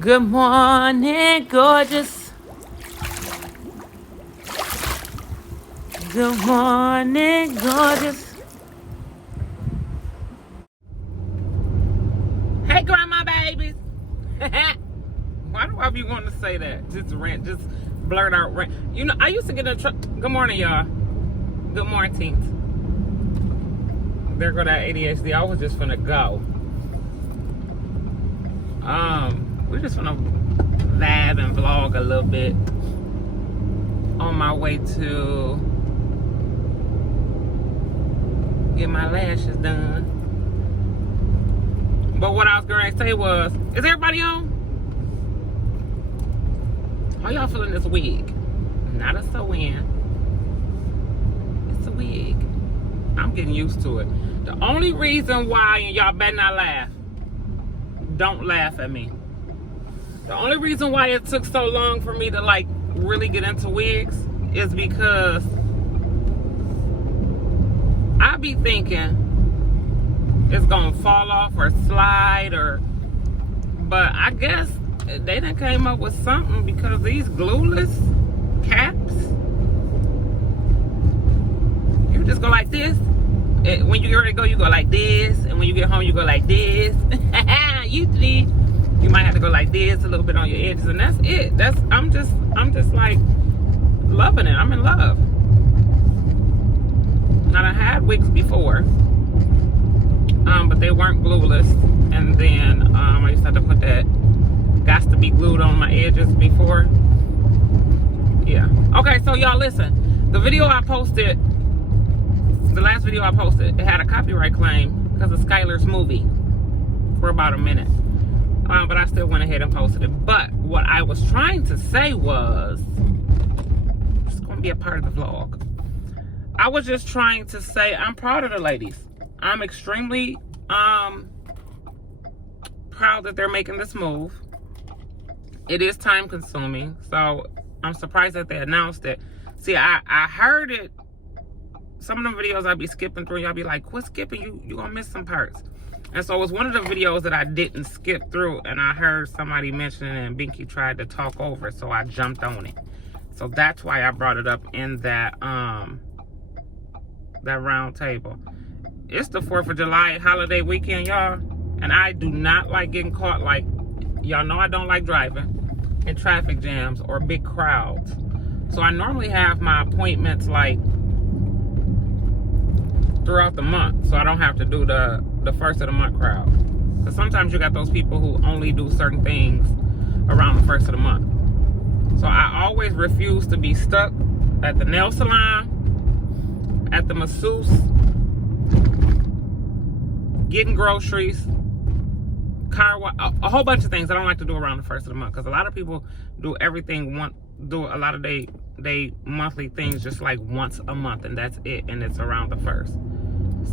Good morning, gorgeous. Good morning, gorgeous. Hey, grandma babies. Why do I be wanting to say that? Just rant, just blurt out rant. You know, I used to get in trouble. Good morning, y'all. Good morning. There go that ADHD. I was just finna go. We're just gonna vibe and vlog a little bit on my way to get my lashes done. But what I was gonna say was, is everybody on? How y'all feeling this wig? Not a sew-in. It's a wig. I'm getting used to it. The only reason why, and y'all better not laugh, don't laugh at me. The only reason why it took so long for me to like really get into wigs is because I be thinking it's gonna fall off or slide but I guess they done came up with something because these glueless caps, you just go like this. When you get ready to go, you go like this, and when you get home, you go like this. You might have to go like this a little bit on your edges, and that's it. I'm just like loving it. I'm in love. Now I had wigs before, but they weren't glueless, and then I used to have to put that got to be glued on my edges before. Yeah. Okay, so y'all listen. The video I posted, the last video I posted, it had a copyright claim because of Skylar's movie for about a minute. But I still went ahead and posted it. But what I was trying to say was, it's going to be a part of the vlog. I was just trying to say I'm proud of the ladies. I'm extremely proud that they're making this move. It is time consuming, so I'm surprised that they announced it. See, I heard it. Some of them videos I'll be skipping through, y'all be like, quit skipping, you gonna miss some parts. And so it was one of the videos that I didn't skip through, and I heard somebody mention it, and Binky tried to talk over it, so I jumped on it. So that's why I brought it up in that round table. It's the 4th of July holiday weekend, y'all, and I do not like getting caught. Like, y'all know I don't like driving in traffic jams or big crowds. So I normally have my appointments like throughout the month, so I don't have to do the first of the month crowd. Because sometimes you got those people who only do certain things around the first of the month. So I always refuse to be stuck at the nail salon, at the masseuse, getting groceries, car wash, a whole bunch of things I don't like to do around the first of the month. Because a lot of people do everything do a lot of they monthly things just like once a month, and that's it, and it's around the first.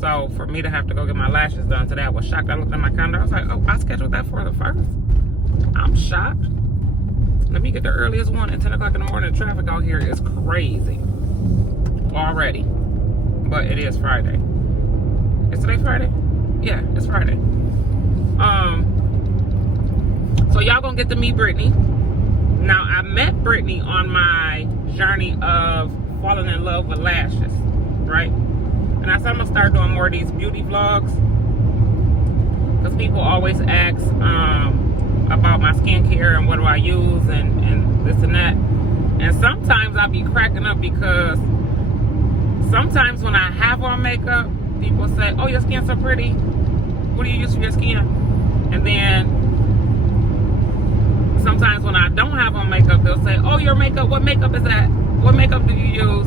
So for me to have to go get my lashes done today, I was shocked. I looked at my calendar, I was like, oh, I scheduled that for the 1st. I'm shocked. Let me get the earliest one at 10 o'clock in the morning. The traffic out here is crazy already, but it is Friday. Is today Friday? Yeah, it's Friday. So y'all gonna get to meet Brittany. Now, I met Brittany on my journey of falling in love with lashes, right? And I said I'm gonna start doing more of these beauty vlogs, because people always ask about my skincare and what do I use and this and that. And sometimes I'll be cracking up because sometimes when I have on makeup, people say, oh, your skin's so pretty. What do you use for your skin? And then sometimes when I don't have on makeup, they'll say, oh, your makeup, what makeup is that? What makeup do you use?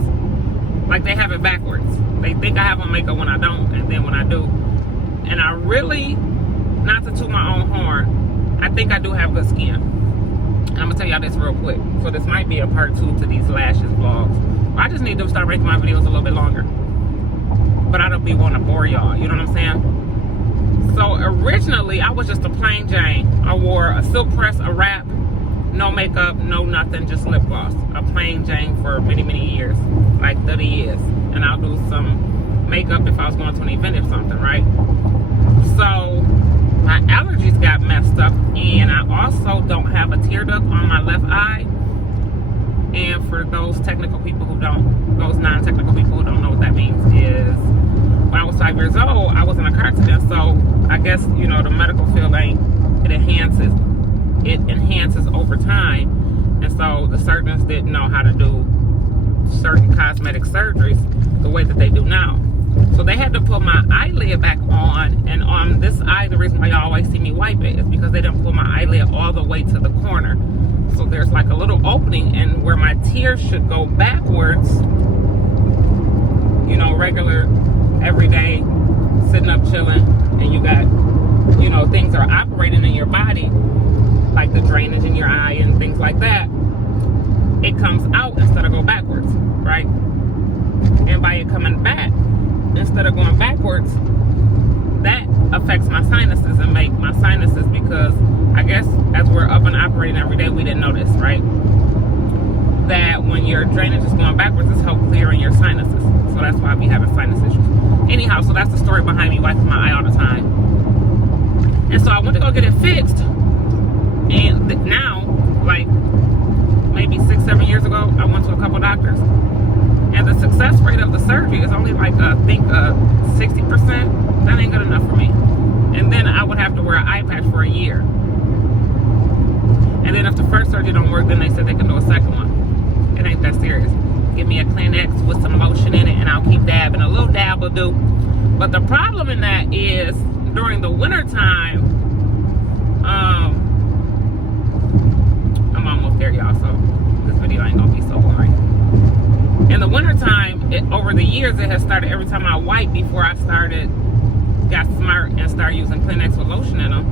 Like they have it backwards. They think I have on makeup when I don't, and then when I do. And I really, not to toot my own horn, I think I do have good skin. And I'm gonna tell y'all this real quick. So this might be a part 2 to these lashes vlogs. I just need to start making my videos a little bit longer. But I don't be wanting to bore y'all, you know what I'm saying? So originally, I was just a plain Jane. I wore a silk press, a wrap, no makeup, no nothing, just lip gloss. A plain Jane for many, many years, like 30 years. And I'll do some makeup if I was going to an event or something, right? So my allergies got messed up, and I also don't for those technical people who don't, those non-technical people who don't know what that means, is when I was 5 years old, I was in a car accident. So I guess, you know, the medical field it enhances over time. And so the surgeons didn't know how to do certain cosmetic surgeries the way that they do now. So they had to put my eyelid back on, and on this eye, the reason why you always see me wipe it is because they didn't pull my eyelid all the way to the corner. So there's like a little opening, and where my tears should go backwards, you know, regular, everyday, sitting up chilling, and you got, you know, things are operating in your body, like the drainage in your eye and things like that, it comes out instead of go backwards, right? And by it coming back, instead of going backwards, that affects my sinuses and make my sinuses, because I guess as we're up and operating every day, we didn't know this, right? That when your drainage is going backwards, it's help clearing your sinuses. So that's why I be having sinus issues. Anyhow, so that's the story behind me wiping my eye all the time. And so I went to go get it fixed. And now, like maybe 6-7 years ago, I went to a couple doctors. And the success rate of the surgery is only like, I think 60%. That ain't good enough for me. And then I would have to wear an eye patch for a year. And then if the first surgery don't work, then they said they can do a second one. It ain't that serious. Give me a Kleenex with some lotion in it, and I'll keep dabbing. A little dab will do. But the problem in that is during the winter time, I'm almost there, y'all, so this video ain't gonna be so boring. In the winter time, over the years, it has started every time I wipe, before I got smart and started using Kleenex with lotion in them,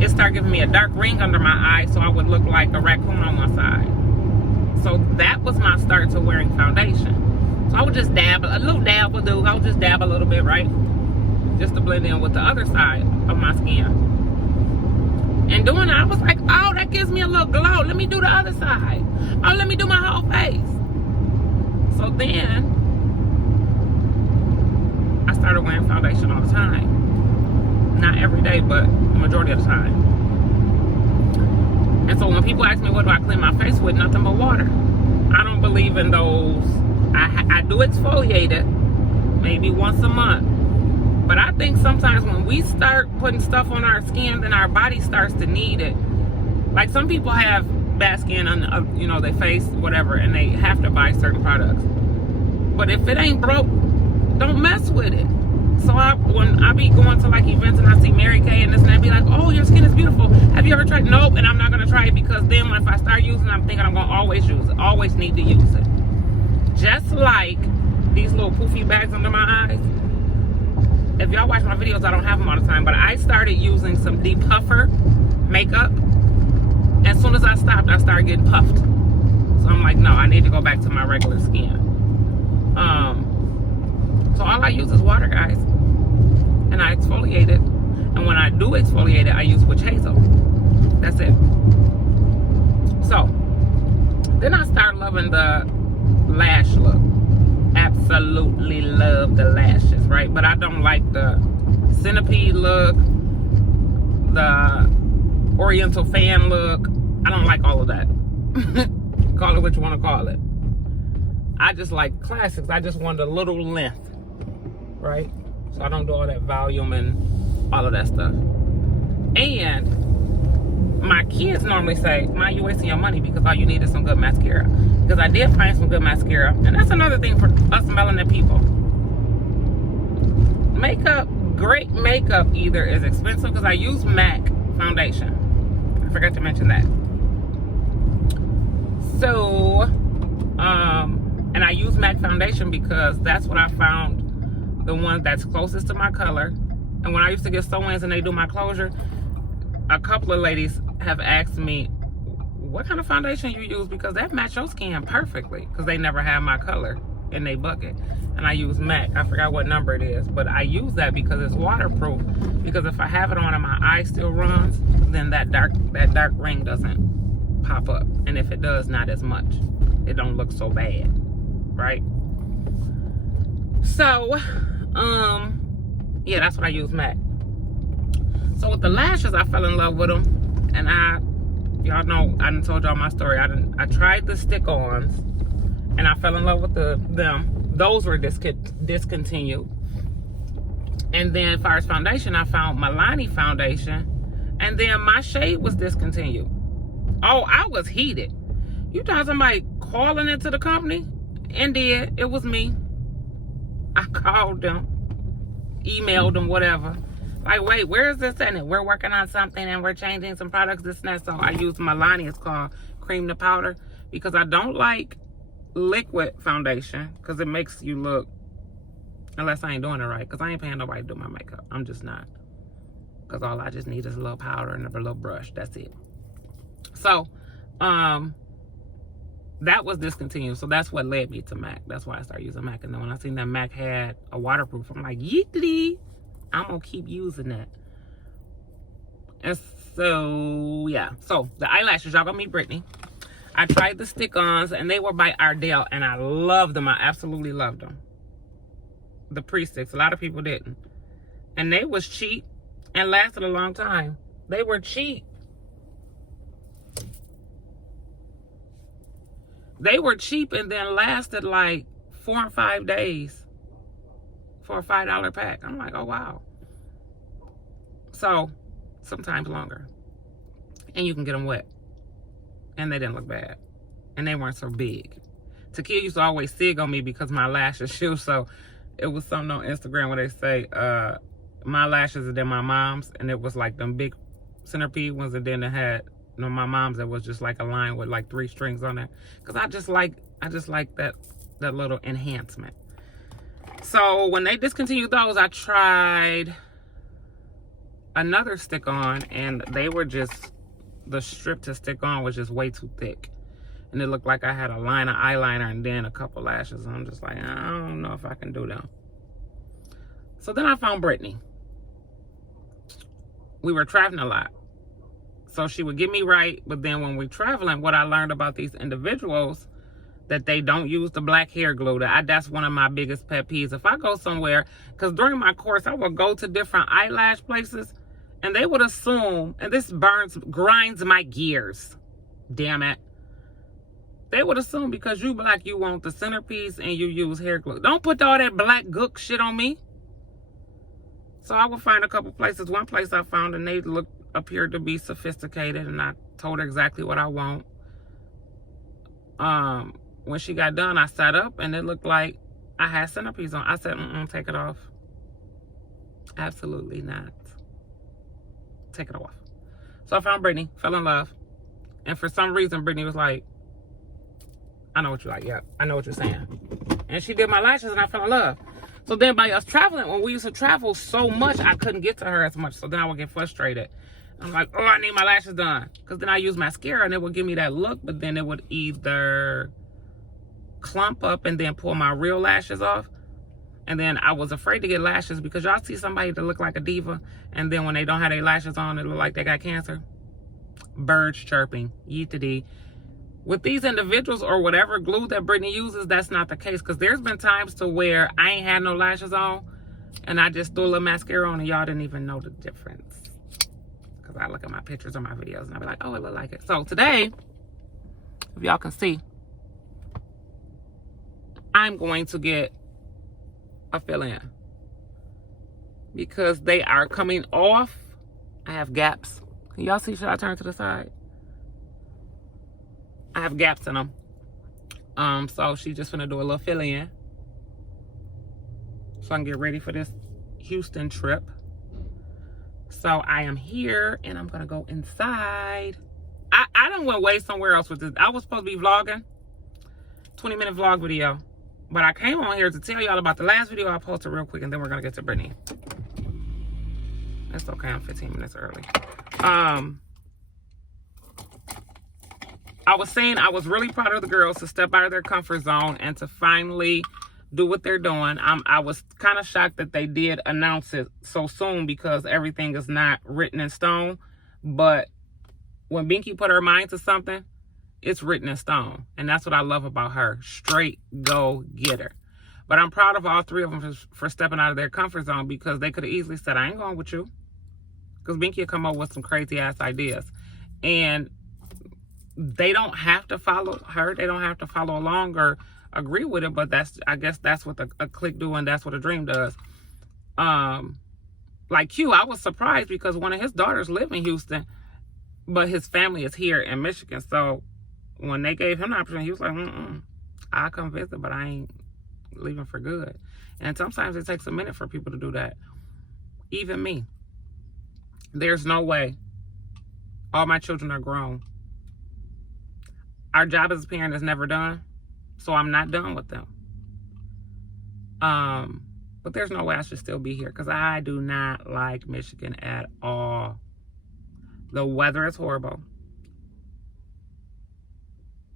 it started giving me a dark ring under my eye, so I would look like a raccoon on one side. So that was my start to wearing foundation. So I would just dab, a little dab will do. I would just dab a little bit, right? Just to blend in with the other side of my skin. And doing it, I was like, oh, that gives me a little glow. Let me do the other side. Oh, let me do my whole face. So then, I started wearing foundation all the time. Not every day, but the majority of the time. And so when people ask me, what do I clean my face with? Nothing but water. I don't believe in those. I do exfoliate it, maybe once a month. But I think sometimes when we start putting stuff on our skin, then our body starts to need it. Like some people have bad skin on, you know, their face, whatever, and they have to buy certain products. But if it ain't broke, don't mess with it. So when I be going to like events and I see Mary Kay and this and that, I be like, oh, your skin is beautiful. Have you ever tried? Nope, and I'm not gonna try it, because then if I start using it, I'm thinking I'm gonna always use it. Always need to use it. Just like these little poofy bags under my eyes. If y'all watch my videos, I don't have them all the time, but I started using some depuffer makeup. As soon as I stopped, I started getting puffed. So I'm like, no, I need to go back to my regular skin. So all I use is water, guys. And I exfoliate it. And when I do exfoliate it, I use witch hazel. That's it. So then I start loving the lash look. Absolutely love the lashes, right? But I don't like the centipede look, the oriental fan look. I don't like all of that. Call it what you want to call it. I just like classics. I just want a little length, right? So I don't do all that volume and all of that stuff. And my kids normally say, Ma, you wasting your money because all you need is some good mascara. Because I did find some good mascara. And that's another thing for us melanin people. Makeup, great makeup either is expensive, because I use MAC foundation. I forgot to mention that. So, and I use MAC foundation because that's what I found, the one that's closest to my color. And when I used to get sew-ins and they do my closure, a couple of ladies have asked me, what kind of foundation you use, because that match your skin perfectly, because they never have my color in their bucket. And I use MAC. I forgot what number it is, but I use that because it's waterproof. Because if I have it on and my eye still runs, then that dark ring doesn't pop up. And if it does, not as much. It don't look so bad, right? So, yeah, that's what I use, MAC. So with the lashes, I fell in love with them, and I Y'all know I done told y'all my story. I tried the stick-ons and I fell in love with them. Those were discontinued. And then as far as foundation, I found Milani foundation. And then my shade was discontinued. Oh, I was heated. You thought somebody calling into the company? Indeed, it was me. I called them, emailed them, whatever. Like, wait, where is this in it? We're working on something and we're changing some products, this and that. So I used Milani. It's called Cream to Powder, because I don't like liquid foundation because it makes you look, unless I ain't doing it right, because I ain't paying nobody to do my makeup. I'm just not. Because all I just need is a little powder and a little brush. That's it. So, that was discontinued. So that's what led me to MAC. That's why I started using MAC. And then when I seen that MAC had a waterproof, I'm like, yeetity, I'm going to keep using that. And so, yeah. So, the eyelashes, y'all going to meet Brittany. I tried the stick-ons, and they were by Ardell, and I loved them. I absolutely loved them. The pre-sticks. A lot of people didn't. And they was cheap and lasted a long time. They were cheap. They were cheap and then lasted like 4 or 5 days for a $5 pack. I'm like, oh, wow. So, sometimes longer. And you can get them wet. And they didn't look bad. And they weren't so big. Takia used to always sig on me because my lashes shoe. So, it was something on Instagram where they say, my lashes are than my mom's. And it was like them big centipede ones. And then it had, you know, my mom's that was just like a line with like 3 strings on it. Because I just like that little enhancement. So when they discontinued those, I tried another stick on, and they were just, the strip to stick on was just way too thick. And it looked like I had a line of eyeliner and then a couple lashes. And I'm just like, I don't know if I can do them. So then I found Brittany. We were traveling a lot. So she would get me right, but then when we're traveling, what I learned about these individuals, that they don't use the black hair glue. That's one of my biggest pet peeves. If I go somewhere, because during my course, I would go to different eyelash places, and they would assume, and this grinds my gears, damn it. They would assume because you black, you want the centerpiece and you use hair glue. Don't put all that black gook shit on me. So I would find a couple places. One place I found, and they appeared to be sophisticated, and I told her exactly what I want. When she got done, I sat up and it looked like I had centerpiece on. I said, take it off. Absolutely not. Take it off. So I found Brittany, fell in love. And for some reason, Brittany was like, I know what you like. Yeah, I know what you're saying. And she did my lashes and I fell in love. So then by us traveling, when we used to travel so much, I couldn't get to her as much. So then I would get frustrated. I'm like, oh, I need my lashes done. Because then I use mascara and it would give me that look, but then it would either clump up and then pull my real lashes off. And then I was afraid to get lashes because y'all see somebody that look like a diva, and then when they don't have their lashes on, it look like they got cancer. Birds chirping, yeetity. With these individuals or whatever glue that Brittany uses, that's not the case. Because there's been times to where I ain't had no lashes on, and I just threw a little mascara on and y'all didn't even know the difference. Because I look at my pictures or my videos and I be like, oh, it look like it. So today, if y'all can see, I'm going to get a fill-in. Because they are coming off. I have gaps. Can y'all see? Should I turn to the side? I have gaps in them. So she's just gonna do a little fill-in. So I can get ready for this Houston trip. So I am here and I'm gonna go inside. I done went way somewhere else with this. I was supposed to be vlogging. 20-minute vlog video. But I came on here to tell y'all about the last video I posted real quick, and then we're gonna get to Brittany. That's okay, I'm 15 minutes early. I was saying I was really proud of the girls to step out of their comfort zone and to finally do what they're doing. I was kind of shocked that they did announce it so soon because everything is not written in stone. But when Binky put her mind to something, it's written in stone. And that's what I love about her. Straight go getter. But I'm proud of all 3 of them for stepping out of their comfort zone, because they could have easily said, I ain't going with you. Because Binky would come up with some crazy ass ideas. And they don't have to follow her. They don't have to follow along or agree with it. But I guess that's what a click do, and that's what a dream does. Like Q, I was surprised because one of his daughters live in Houston, but his family is here in Michigan. So when they gave him the opportunity, he was like, I'll come visit, but I ain't leaving for good. And sometimes it takes a minute for people to do that. Even me. There's no way. All my children are grown. Our job as a parent is never done, so I'm not done with them. But there's no way I should still be here because I do not like Michigan at all. The weather is horrible.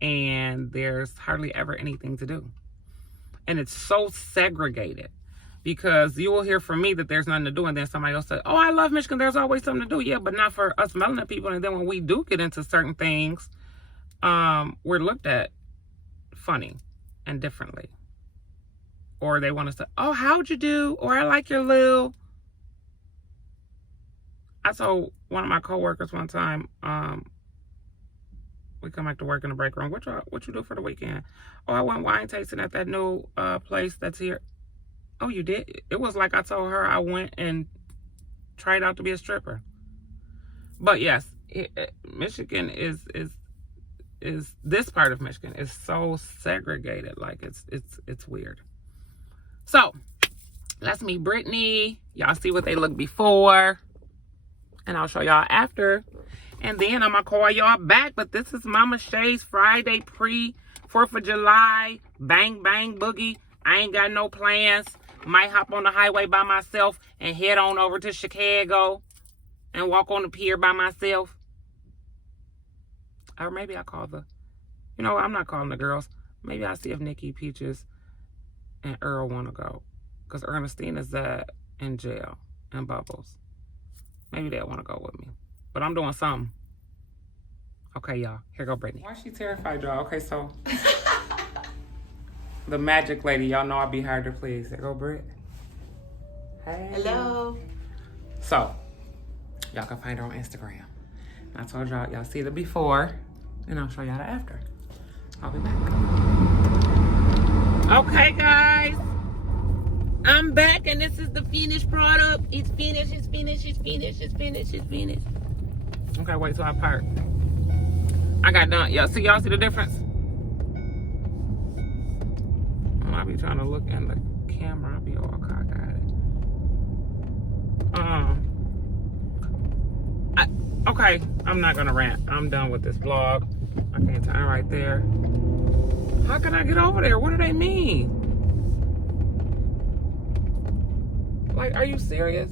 And there's hardly ever anything to do. And it's so segregated because you will hear from me that there's nothing to do, and then somebody else say, oh, I love Michigan, there's always something to do. Yeah, but not for us melanin people. And then when we do get into certain things, we're looked at funny and differently. Or they want to say, oh, how'd you do? Or I like your little. I told one of my coworkers one time, we come back to work in the break room. What you do for the weekend? Oh, I went wine tasting at that new place that's here. Oh, you did? It was like I told her I went and tried out to be a stripper. But yes, Michigan is this part of Michigan is so segregated. Like it's weird. So let's meet Brittany. Y'all see what they look before, and I'll show y'all after. And then I'm going to call y'all back. But this is Mama Shay's Friday pre-4th of July. Bang, bang, boogie. I ain't got no plans. Might hop on the highway by myself and head on over to Chicago and walk on the pier by myself. Or maybe I call I'm not calling the girls. Maybe I'll see if Nikki, Peaches, and Earl want to go. Because Ernestine is in jail. And Bubbles. Maybe they'll want to go with me. But I'm doing something. Okay, y'all. Here go Brittany. Why is she terrified, y'all? Okay, so. The magic lady. Y'all know I'll be hard to please. There go Britt. Hey. Hello. So. Y'all can find her on Instagram. I told y'all see the before. And I'll show y'all the after. I'll be back. Okay, guys. I'm back and this is the finished product. It's finished, it's finished, it's finished, it's finished, it's finished. Okay, wait till I park. I got done. Y'all see the difference? I be trying to look in the camera. I be all cockeyed. Okay, I'm not gonna rant. I'm done with this vlog. I can't turn right there. How can I get over there? What do they mean? Like, are you serious?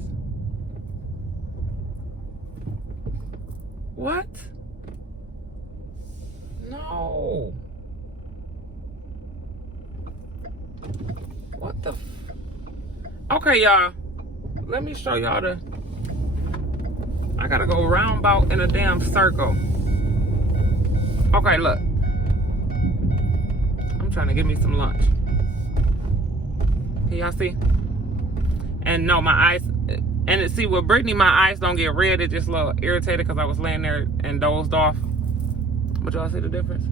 What? No. What the Okay, y'all. Let me show y'all I gotta go roundabout in a damn circle. Okay, look. I'm trying to get me some lunch. Can y'all see? And no, my eyes, and see with Brittany, my eyes don't get red. It just a little irritated because I was laying there and dozed off. But y'all see the difference?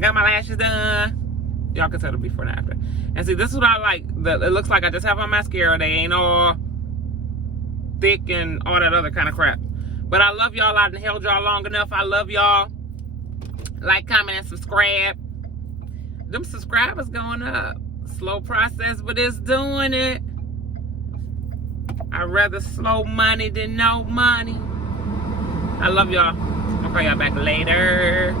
Got my lashes done. Y'all can tell the before and after. And see, this is what I like. It looks like I just have on mascara. They ain't all thick and all that other kind of crap. But I love y'all. I've held y'all long enough. I love y'all. Like, comment, and subscribe. Them subscribers going up. Slow process, but it's doing it. I'd rather slow money than no money. I love y'all. I'll call y'all back later.